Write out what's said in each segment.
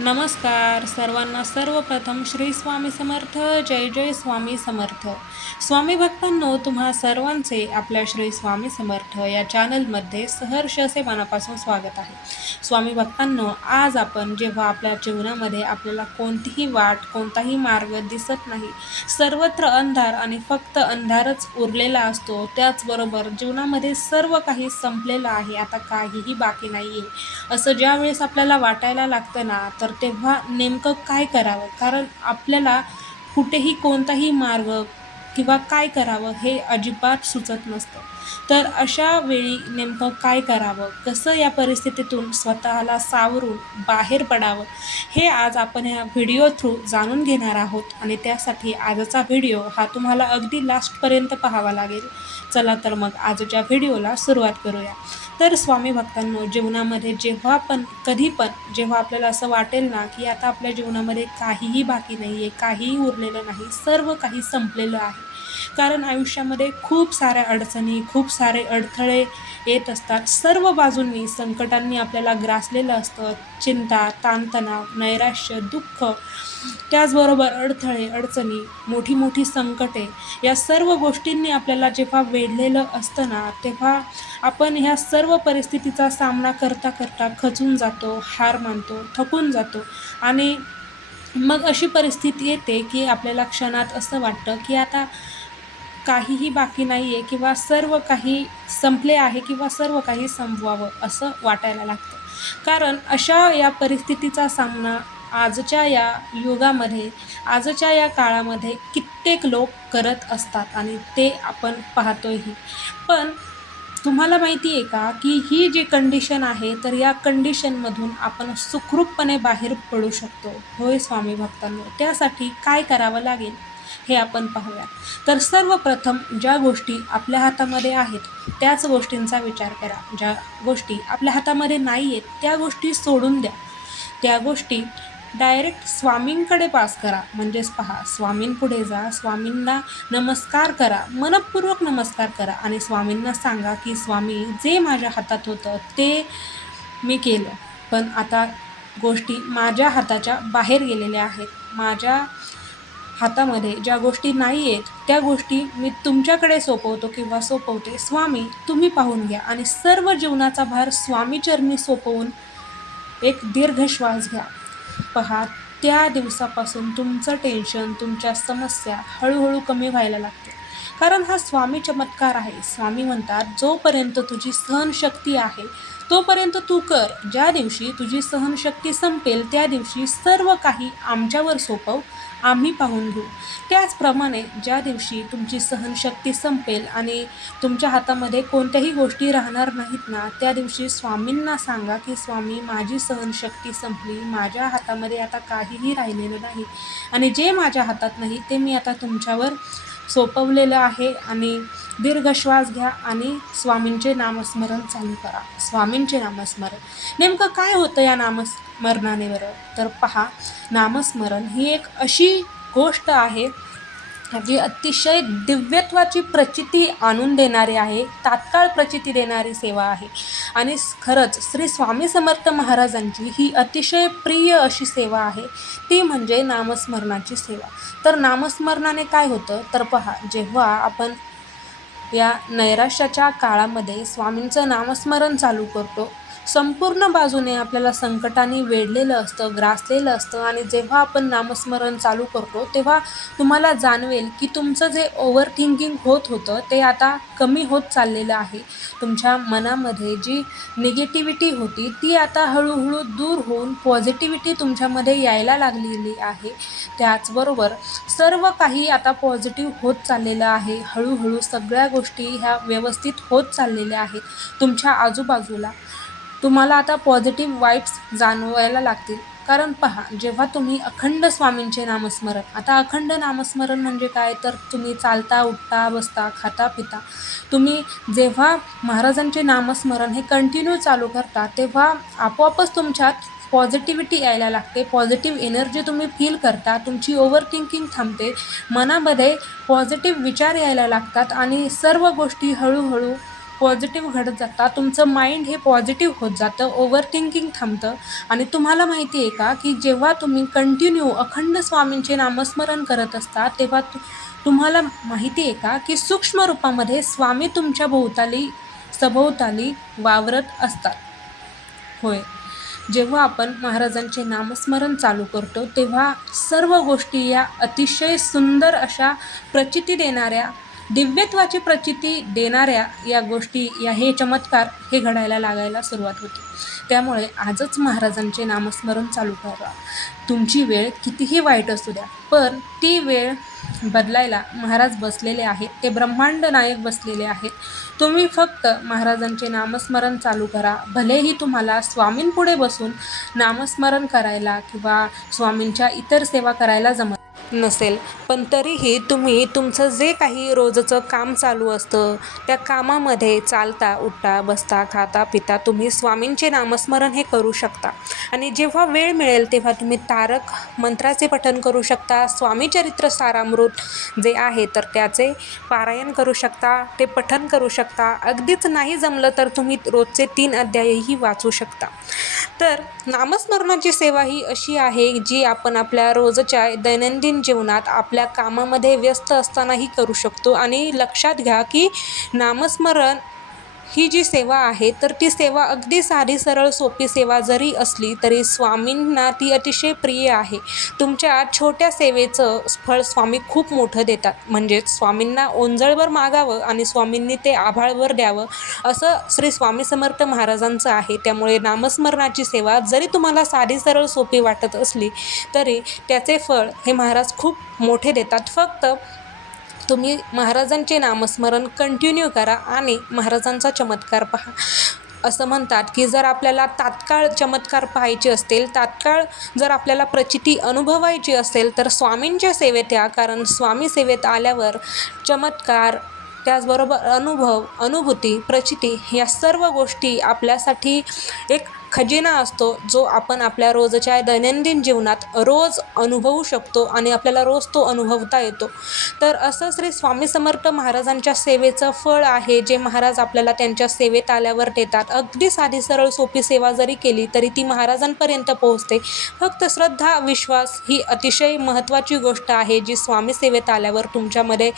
नमस्कार सर्वांना. सर्वप्रथम श्री स्वामी समर्थ. जय जय स्वामी समर्थ. स्वामी भक्तांनो, तुम्हा सर्वांचे आपल्या श्री स्वामी समर्थ या चॅनलमध्ये सहर्ष असे मनापासून स्वागत आहे. स्वामी भक्तांनो, आज आपण जेव्हा आपल्या जीवनामध्ये आपल्याला कोणतीही वाट, कोणताही मार्ग दिसत नाही, सर्वत्र अंधार आणि फक्त अंधारच उरलेला असतो, त्याचबरोबर जीवनामध्ये सर्व काही संपलेलं आहे, आता काहीही बाकी नाही आहे, असं ज्यावेळेस आपल्याला वाटायला लागतं ना, तर तेव्हा नेमकं काय करावं? कारण आपल्याला कुठेही कोणताही मार्ग किंवा काय करावं हे अजिबात सुचत नसतं. तर अशा वेळी नेमकं काय करावं? कसं या परिस्थितीतून स्वतःला सावरून बाहेर पडावं? हे आज आपण ह्या व्हिडिओ थ्रू जाणून घेणार आहोत आणि त्यासाठी आजचा व्हिडिओ हा तुम्हाला अगदी लास्टपर्यंत पाहावा लागेल. चला तर मग आजच्या व्हिडिओला सुरुवात करूया. तर स्वामी भक्तांनो, जीवनामध्ये जेव्हा पण कधी पण जेव्हा आपल्याला असं वाटेल ना, की आता आपल्या जीवनामध्ये काहीही बाकी नाही आहे, काहीही उरलेलं नाही, सर्व काही संपलेलं आहे. कारण आयुष्यामध्ये खूप साऱ्या अडचणी, खूप सारे अडथळे येत असतात. सर्व बाजूंनी संकटांनी आपल्याला ग्रासलेलं असतं. चिंता, ताणतणाव, नैराश्य, दुःख, त्याचबरोबर अडथळे, अडचणी, मोठी मोठी संकटे, या सर्व गोष्टींनी आपल्याला जेव्हा वेढलेलं असतं ना, तेव्हा आपण ह्या सर्व परिस्थितीचा सामना करता करता खचून जातो, हार मानतो, थकून जातो आणि मग अशी परिस्थिती येते की आपल्याला क्षणात असं वाटतं की आता काहीही बाकी नाही आहे किंवा सर्व काही संपले आहे किंवा सर्व काही संपवावं असं वाटायला लागतं. कारण अशा या परिस्थितीचा सामना आजच्या या युगामध्ये, आजच्या या काळामध्ये कित्येक लोक करत असतात आणि ते आपण पाहतोयही. पण तुम्हाला माहिती आहे का, की ही जी कंडिशन आहे, तर या कंडिशनमधून आपण सुखरूपपणे बाहेर पडू शकतो. होय स्वामी भक्तांनो, त्यासाठी काय करावं लागेल हे आपण पाहूया. तर सर्वप्रथम ज्या गोष्टी आपल्या हातामध्ये आहेत, त्याच गोष्टींचा विचार करा. ज्या गोष्टी आपल्या हातामध्ये नाही आहेत, त्या गोष्टी सोडून द्या. त्या गोष्टी डायरेक्ट स्वामींकडे पास करा. म्हणजेच पहा, स्वामींपुढे जा, स्वामींना नमस्कार करा, मनःपूर्वक नमस्कार करा आणि स्वामींना सांगा की स्वामी, जे माझ्या हातात होतं ते मी केलं, पण आता गोष्टी माझ्या हाताच्या बाहेर गेलेल्या आहेत. माझ्या हातामध्ये ज्या गोष्टी नाही आहेत, त्या गोष्टी मी तुमच्याकडे सोपवतो किंवा सोपवते. स्वामी, तुम्ही पाहून घ्या आणि सर्व जीवनाचा भार स्वामीचरणी सोपवून एक दीर्घ श्वास घ्या. पहा, त्या दिवसापासून तुमचं टेन्शन, तुमच्या समस्या हळूहळू कमी व्हायला लागते. कारण हा स्वामी चमत्कार आहे. स्वामी म्हणतात, जोपर्यंत तुझी सहनशक्ती आहे तोपर्यंत तू कर. ज्या दिवशी तुझी सहनशक्ती संपेल त्या दिवशी सर्व काही आमच्यावर सोपव, आम्ही पाहून घेऊ. त्याचप्रमाणे ज्या दिवशी तुमची सहनशक्ती संपेल आणि तुमच्या हातामध्ये कोणत्याही गोष्टी राहणार नाहीत ना, त्या दिवशी स्वामींना सांगा की स्वामी, माझी सहनशक्ती संपली, माझ्या हातामध्ये आता काहीही राहिलेलं नाही आणि जे माझ्या हातात नाही ते मी आता तुमच्यावर सोपवलेलं आहे. आणि दीर्घ श्वास घ्या आणि स्वामींचे नामस्मरण चालू करा. स्वामींचे नामस्मरण नेमकं काय होतं या नामस्मरणाने बरं? तर पहा, नामस्मरण ही एक अशी गोष्ट आहे जी अतिशय दिव्यत्वाची प्रचिती आणून देणारी आहे, तात्काळ प्रचिती देणारी सेवा आहे. आणि खरंच श्री स्वामी समर्थ महाराजांची ही अतिशय प्रिय अशी सेवा आहे, ती म्हणजे नामस्मरणाची सेवा. तर नामस्मरणाने काय होतं, तर पहा, जेव्हा आपण या नैराश्याच्या काळामध्ये स्वामींचं नामस्मरण चालू करतो, संपूर्ण बाजूने आपल्याला संकटाने वेढलेलं असतं, ग्रासलेलं असतं आणि जेव्हा आपण नामस्मरण चालू करतो तेव्हा तुम्हाला जाणवेल की तुमचं जे ओव्हर थिंकिंग होत होतं ते आता कमी होत चाललेलं आहे. तुमच्या मनामध्ये जी निगेटिव्हिटी होती ती आता हळूहळू दूर होऊन पॉझिटिव्हिटी तुमच्यामध्ये यायला लागलेली आहे. त्याचबरोबर सर्व काही आता पॉझिटिव्ह होत चाललेलं आहे. हळूहळू सगळ्या गोष्टी ह्या व्यवस्थित होत चाललेल्या आहेत. तुमच्या आजूबाजूला तुम्हाला आता पॉझिटिव्ह वाईब्स जाणवायला लागतील. कारण पहा, जेव्हा तुम्ही अखंड स्वामींचे नामस्मरण, आता अखंड नामस्मरण म्हणजे काय, तर तुम्ही चालता, उठता, बसता, खाता, पिता, तुम्ही जेव्हा महाराजांचे नामस्मरण हे कंटिन्यू चालू करता तेव्हा आपोआपच तुमच्यात पॉझिटिव्हिटी यायला लागते. पॉझिटिव्ह एनर्जी तुम्ही फील करता, तुमची ओव्हर थिंकिंग थांबते, मनामध्ये पॉझिटिव्ह विचार यायला लागतात आणि सर्व गोष्टी हळूहळू पॉझिटिव्ह घडत जाता, तुमचं माइंड हे पॉझिटिव्ह होत जातं, ओव्हर थिंकिंग थांबतं. आणि तुम्हाला माहिती आहे का की जेव्हा तुम्ही कंटिन्यू अखंड स्वामींचे नामस्मरण करत असता, तेव्हा तुम्हाला माहिती आहे का की सूक्ष्म रूपामध्ये स्वामी तुमच्या सभोवताली वावरत असतात. होय, जेव्हा आपण महाराजांचे नामस्मरण चालू करतो तेव्हा सर्व गोष्टी या अतिशय सुंदर अशा प्रचिती देणाऱ्या, दिव्यत्वाची प्रचिती देणाऱ्या या गोष्टी, हे चमत्कार हे घडायला लागायला सुरुवात होते. त्यामुळे आजच महाराजांचे नामस्मरण चालू करा. तुमची वेळ कितीही वाईट असू द्या, पण ती वेळ बदलायला महाराज बसलेले आहेत. ते ब्रह्मांड नायक बसलेले आहेत. तुम्ही फक्त महाराजांचे नामस्मरण चालू करा. भलेही तुम्हाला स्वामींपुढे बसून नामस्मरण करायला किंवा स्वामींच्या इतर सेवा करायला जमत नसेल, पण तरीही तुम्ही तुमचं जे काही रोजचं काम चालू असतं त्या कामामध्ये चालता उठता बसता खाता पिता तुम्ही स्वामींचे नामस्मरण हे करू शकता. आणि जेव्हा वेळ मिळेल तेव्हा तुम्ही तारक मंत्राचे पठण करू शकता. स्वामी चरित्र सारामृत जे आहे तर त्याचे पारायण करू शकता, ते पठण करू शकता. अगदीच नाही जमलं तर तुम्ही रोजचे 3 अध्यायही वाचू शकता. तर नामस्मरणाची सेवा ही अशी आहे जी आपण आपल्या रोजच्या दैनंदिन जीवनात आपल्या कामामध्ये व्यस्त असतानाही करू शकतो. आणि लक्षात घ्या की नामस्मरण ही जी सेवा आहे तर ती सेवा अगदी साधी सरळ सोपी सेवा जरी असली तरी स्वामींना ती अतिशय प्रिय आहे. तुमच्या छोट्या सेवेचं फळ स्वामी खूप मोठं देतात. म्हणजेच स्वामींना ओंजळवर मागावं आणि स्वामींनी ते आभाळवर द्यावं, असं श्री स्वामी समर्थ महाराजांचं आहे. त्यामुळे नामस्मरणाची सेवा जरी तुम्हाला साधी सरळ सोपी वाटत असली तरी त्याचे फळ हे महाराज खूप मोठे देतात. फक्त तुम्ही महाराजांचे नामस्मरण कंटिन्यू करा आणि महाराजांचा चमत्कार पहा. असं म्हणतात की जर आपल्याला तात्काळ चमत्कार पाहायचे असतील, तात्काळ जर आपल्याला प्रचिती अनुभवायची असेल तर स्वामींच्या सेवेत या. कारण स्वामी सेवेत आल्यावर चमत्कार, त्याचबरोबर अनुभूती, प्रचिती या सर्व गोष्टी आपल्यासाठी एक खजिना असतो जो आपण आपल्या रोजच्या दैनंदिन जीवनात रोज अनुभवू शकतो आणि आपल्याला रोज तो अनुभवता येतो. तर असं श्री स्वामी समर्थ महाराजांच्या सेवेचं फळ आहे जे महाराज आपल्याला त्यांच्या सेवेत आल्यावर देतात. अगदी साधी सरळ सोपी सेवा जरी केली तरी ती महाराजांपर्यंत पोहोचते. फक्त श्रद्धा विश्वास ही अतिशय महत्त्वाची गोष्ट आहे जी स्वामी सेवेत आल्यावर तुमच्यामध्ये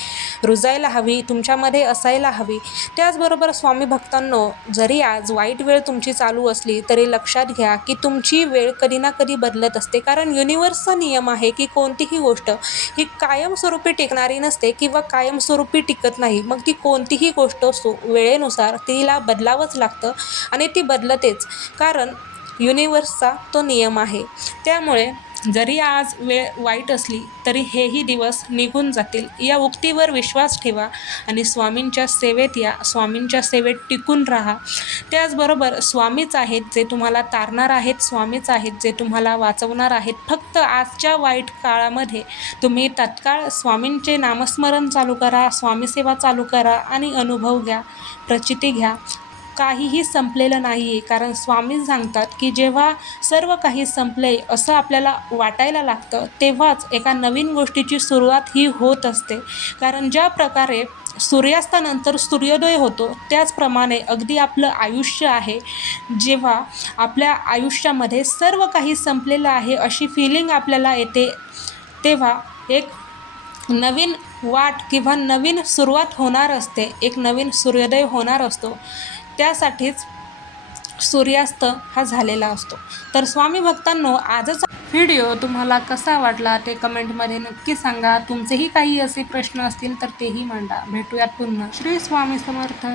रुजायला हवी, तुमच्यामध्ये असायला हवी. त्याचबरोबर स्वामी भक्तांनो, जरी आज वाईट वेळ तुमची चालू असली तरी लक्षात घ्या की तुमची वेळ कधी ना कधी बदलत असते. कारण युनिव्हर्सचा नियम आहे की कोणतीही गोष्ट ही कायमस्वरूपी टिकणारी नसते किंवा कायमस्वरूपी टिकत नाही. मग ती कोणतीही गोष्ट असो, वेळेनुसार तिला बदलावंच लागतं आणि ती बदलतेच, कारण युनिव्हर्सचा तो नियम आहे. त्यामुळे जरी आज वेळ वाईट असली तरी हेही दिवस निघून जातील या उक्तीवर विश्वास ठेवा आणि स्वामींच्या सेवेत या, स्वामींच्या सेवेत टिकून राहा. त्याचबरोबर स्वामीच आहेत जे तुम्हाला तारणार आहेत, स्वामीच आहेत जे तुम्हाला वाचवणार आहेत. फक्त आजच्या वाईट काळामध्ये तुम्ही तत्काळ स्वामींचे नामस्मरण चालू करा, स्वामीसेवा चालू करा आणि अनुभव घ्या, प्रचिती घ्या. काहीही संपलेलं नाही आहे. कारण स्वामी सांगतात की जेव्हा सर्व काही संपले असं आपल्याला वाटायला लागतं तेव्हाच एका नवीन गोष्टीची सुरुवात ही होत असते. कारण ज्या प्रकारे सूर्यास्तानंतर सूर्योदय होतो त्याचप्रमाणे अगदी आपलं आयुष्य आहे. जेव्हा आपल्या आयुष्यामध्ये सर्व काही संपलेलं आहे अशी फिलिंग आपल्याला येते तेव्हा एक नवीन वाट किंवा नवीन सुरुवात होणार असते, एक नवीन सूर्योदय होणार असतो. त्यासाठीच सूर्यास्त हा झालेला असतो. तर स्वामी भक्तांनो, आजचा व्हिडिओ तुम्हाला कसा वाटला ते कमेंटमध्ये नक्की सांगा. तुमचेही काही असे प्रश्न असतील तर तेही मांडा. भेटूयात पुन्हा. श्री स्वामी समर्थ.